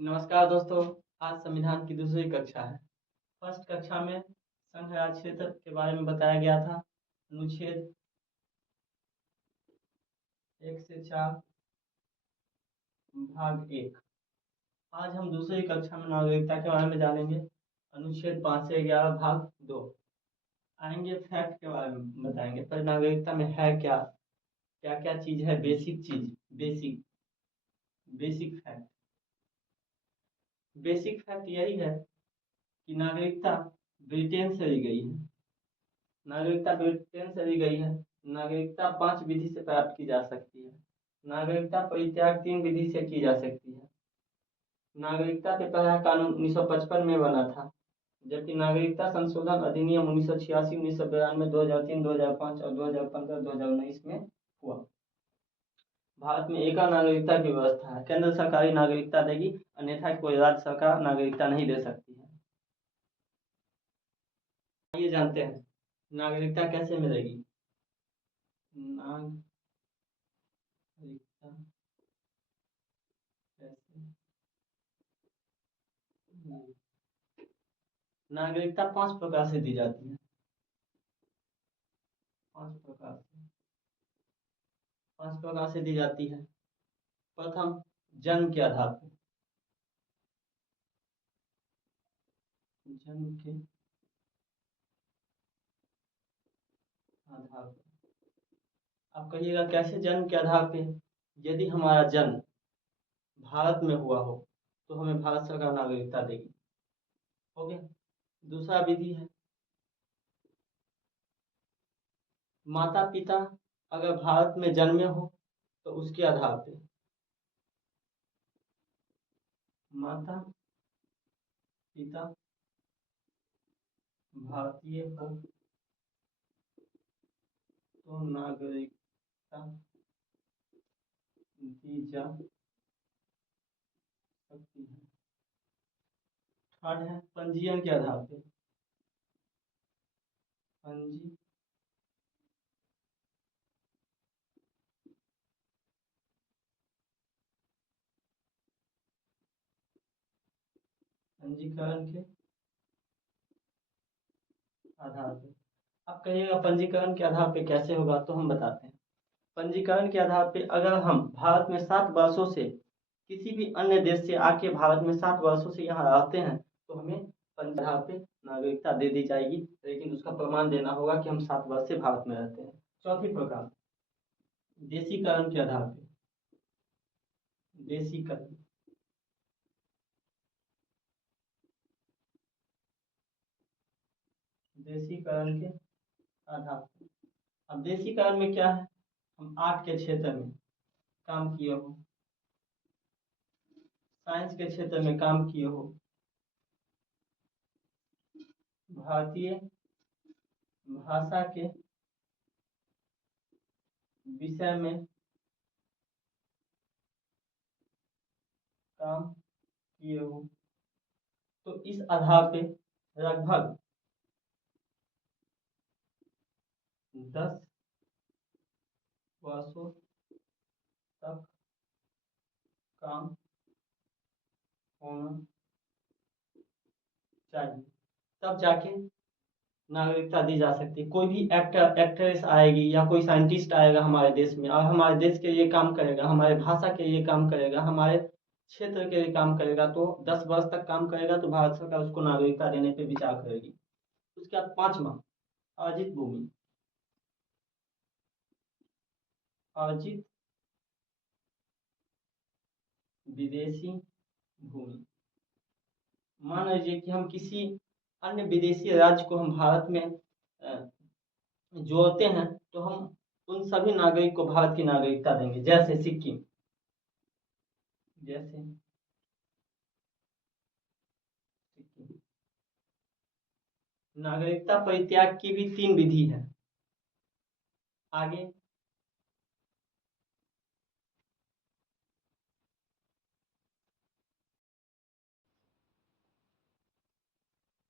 नमस्कार दोस्तों। आज संविधान की दूसरी कक्षा है। फर्स्ट कक्षा में संघ राज्य क्षेत्र के बारे में बताया गया था। अनुच्छेद 1 से 4 भाग 1। आज हम दूसरी कक्षा में नागरिकता के बारे में जानेंगे। अनुच्छेद 5 से 11 भाग 2। आएंगे फैक्ट के बारे में बताएंगे। पर नागरिकता में है क्या क्या क्या चीज है, बेसिक चीज, बेसिक फैक्ट। बेसिक फैक्ट यही है कि नागरिकता ब्रिटेन से ली गई है। नागरिकता ब्रिटेन से ली गई है। नागरिकता 5 विधि से प्राप्त की जा सकती है। नागरिकता परित्याग 3 विधि से की जा सकती है। नागरिकता पे पहला कानून 1955 में बना था, जबकि नागरिकता संशोधन अधिनियम 1986, 1992, 2003, 2005 और 2015, 2019 में हुआ। भारत में एक नागरिकता की व्यवस्था है। केंद्र सरकारी नागरिकता देगी, अन्यथा कोई राज्य सरकार नागरिकता नहीं दे सकती है। ये जानते हैं नागरिकता कैसे मिलेगी। नागरिकता कैसे मिलेगी? नागरिकता 5 प्रकार से दी जाती है। 5 प्रकार से 5 प्रकार से दी जाती है। प्रथम, जन्म के आधार पर। जन्म के आधार पर। आप कहिएगा कैसे जन्म के आधार पे? यदि हमारा जन्म भारत में हुआ हो तो हमें भारत सरकार नागरिकता देगी। हो गया। दूसरा विधि है, माता पिता अगर भारत में जन्मे हो तो उसके आधार पे। माता पिता भारतीय हो तो नागरिकता दी जा सकती है। थर्ड है पंजीयन के आधार पे। पंजी पंजीकरण के आधार पे। आप कहिएगा पंजीकरण के आधार पे कैसे होगा, तो हम बताते हैं। पंजीकरण के आधार पे अगर हम भारत में 7 वर्षों से किसी भी अन्य देश से आके भारत में 7 वर्षों से यहाँ रहते हैं तो हमें पंजीकरण के आधार पे नागरिकता दे दी जाएगी, लेकिन उसका प्रमाण देना होगा कि हम 7 वर्ष से भारत में रहते हैं। चौथी प्रकार, देशीकरण के आधार पे। देशीकरण देशीकरण के आधार पे। अब देशीकरण में क्या है, हम आर्ट के क्षेत्र में काम किए हो, साइंस के क्षेत्र में काम किए हो, भारतीय भाषा के विषय में काम किए हो, तो इस आधार पे लगभग 10 वर्षों तक काम होना चाहिए, तब जाके नागरिकता दी जा सकती है। कोई भी एक्टर एक्ट्रेस आएगी या कोई साइंटिस्ट आएगा हमारे देश में और हमारे देश के लिए काम करेगा, हमारे भाषा के लिए काम करेगा, हमारे क्षेत्र के लिए काम करेगा, तो 10 वर्ष तक काम करेगा तो भारत सरकार उसको नागरिकता देने पे विचार करेगी। उसके बाद 5वां, अर्जित भूमि। अर्जित विदेशी भूमि। मान लीजिए कि हम किसी अन्य विदेशी राज्य को हम भारत में जोड़ते हैं तो हम उन सभी नागरिक को भारत की नागरिकता देंगे। जैसे सिक्किम, जैसे सिक्किम। नागरिकता परित्याग की भी 3 विधि है। आगे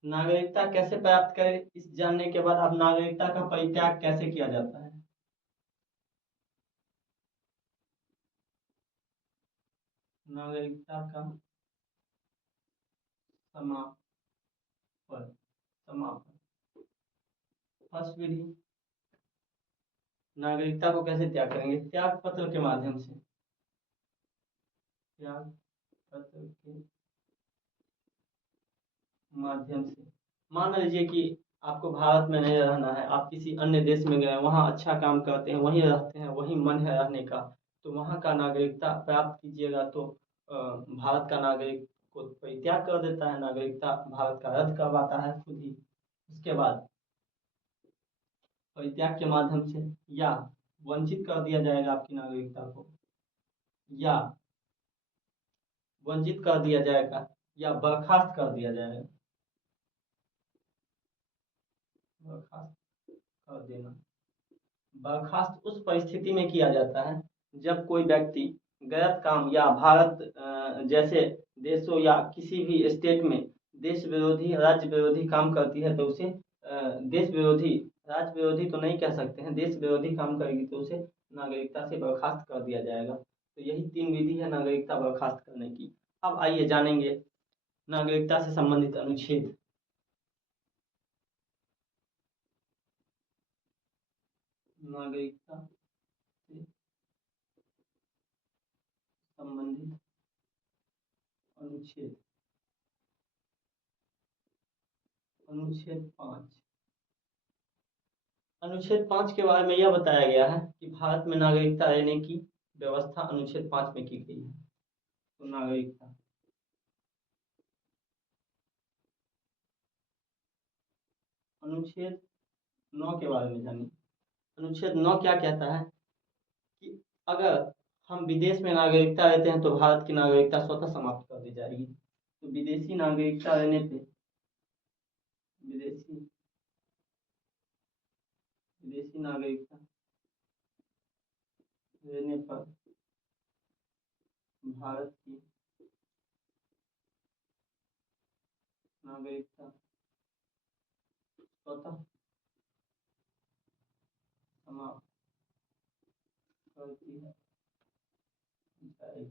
नागरिकता कैसे प्राप्त करें, इस जानने के बाद अब नागरिकता का परित्याग कैसे किया जाता है। नागरिकता का समापन समापन। फर्स्ट विधि, नागरिकता को कैसे त्याग करेंगे? त्याग पत्र के माध्यम से। त्याग पत्र के माध्यम से। मान लीजिए कि आपको भारत में नहीं रहना है, आप किसी अन्य देश में गए, वहाँ अच्छा काम करते हैं, वहीं रहते हैं, वहीं मन है रहने का, तो वहाँ का नागरिकता प्राप्त कीजिएगा तो भारत का नागरिक को परित्याग कर देता है, नागरिकता भारत का रद्द करवाता है खुद ही। उसके बाद परित्याग के माध्यम से या वंचित कर दिया जाएगा आपकी नागरिकता को, या वंचित कर दिया जाएगा, या बर्खास्त कर दिया जाएगा। बर्खास्त कर देना। बर्खास्त उस परिस्थिति में किया जाता है जब कोई व्यक्ति गलत काम या भारत जैसे देशों या किसी भी स्टेट में देश विरोधी राज्य विरोधी काम करती है तो उसे देश विरोधी राज्य विरोधी तो नहीं कह सकते हैं, देश विरोधी काम करेगी तो उसे नागरिकता से बर्खास्त कर दिया जाएगा। तो यही 3 विधि है नागरिकता बर्खास्त करने की। अब आइए जानेंगे नागरिकता से संबंधित अनुच्छेद। नागरिकता से संबंधित अनुच्छेद। अनुच्छेद 5। अनुच्छेद 5 के बारे में यह बताया गया है कि भारत में नागरिकता लेने की व्यवस्था अनुच्छेद 5 में की गई है। तो नागरिकता, अनुच्छेद 9 के बारे में जानिए। अनुच्छेद 9 क्या कहता है कि अगर हम विदेश में नागरिकता लेते हैं तो भारत की नागरिकता स्वतः समाप्त कर दी जाएगी। तो विदेशी नागरिकता लेने पे विदेशी विदेशी नागरिकता लेने पर भारत की नागरिकता स्वतः समाप्त कर दी जाएगी।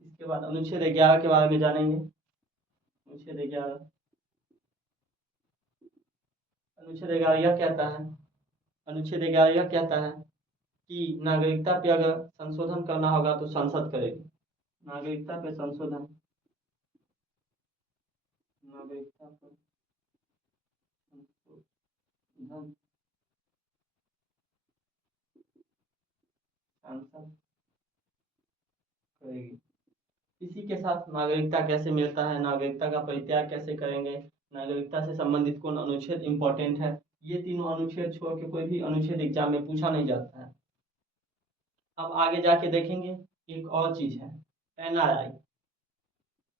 इसके बाद अनुच्छेद 11 के बारे में जानेंगे। अनुच्छेद 11। अनुच्छेद 11 यह कहता है, अनुच्छेद 11 यह कहता है कि नागरिकता पे अगर संशोधन करना होगा तो संसद करेगी। नागरिकता पे संशोधन, नागरिकता पर संशोधन संसद करेगी। इसी के साथ नागरिकता कैसे मिलता है, नागरिकता का परित्याग कैसे करेंगे, नागरिकता से संबंधित कौन अनुच्छेद इंपॉर्टेंट है, ये तीनों अनुच्छेद छोड़ के कोई भी अनुच्छेद एग्जाम में पूछा नहीं जाता है। अब आगे जाके देखेंगे एक और चीज है, एनआरआई।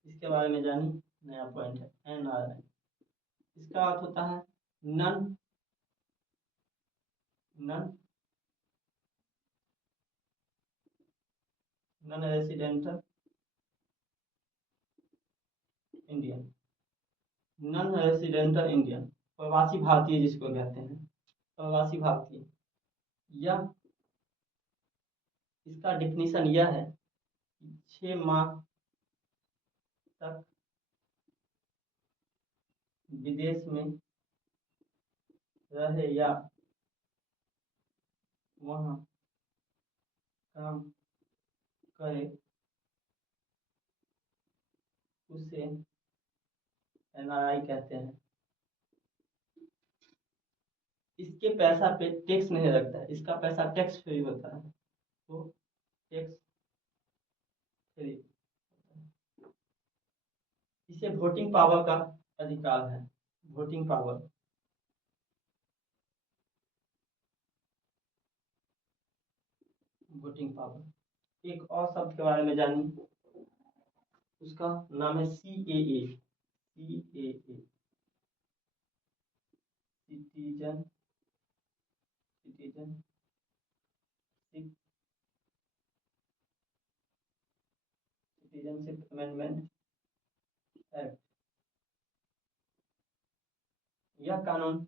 इसके बारे में जानिए, नया पॉइंट है एनआरआई। इसका अर्थ होता है non non non residential Indian. Non residential Indian, प्रवासी भारतीय जिसको कहते हैं, प्रवासी भारतीय। यह इसका डिफिनीशन यह है कि 6 माह तक विदेश में रहे या वहाँ काम करे उसे एनआरआई कहते हैं। इसके पैसा पे टैक्स नहीं लगता है, इसका पैसा टैक्स फ्री होता है। तो टैक्स फ्री, इसे वोटिंग पावर का अधिकार है। Voting power, voting power. एक और शब्द के बारे में जानिए, उसका नाम है CAA। CAA, citizen citizenship citizenship amendment act. यह कानून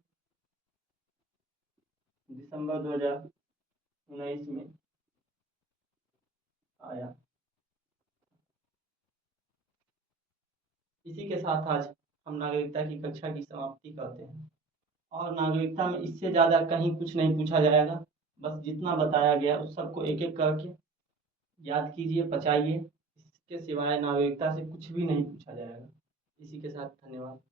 दिसंबर 2019 में आया। इसी के साथ आज हम नागरिकता की कक्षा की समाप्ति करते हैं। और नागरिकता में इससे ज़्यादा कहीं कुछ नहीं पूछा जाएगा। बस जितना बताया गया उस सबको एक-एक करके याद कीजिए, पचाइए। इसके सिवाय नागरिकता से कुछ भी नहीं पूछा जाएगा। इसी के साथ धन्यवाद।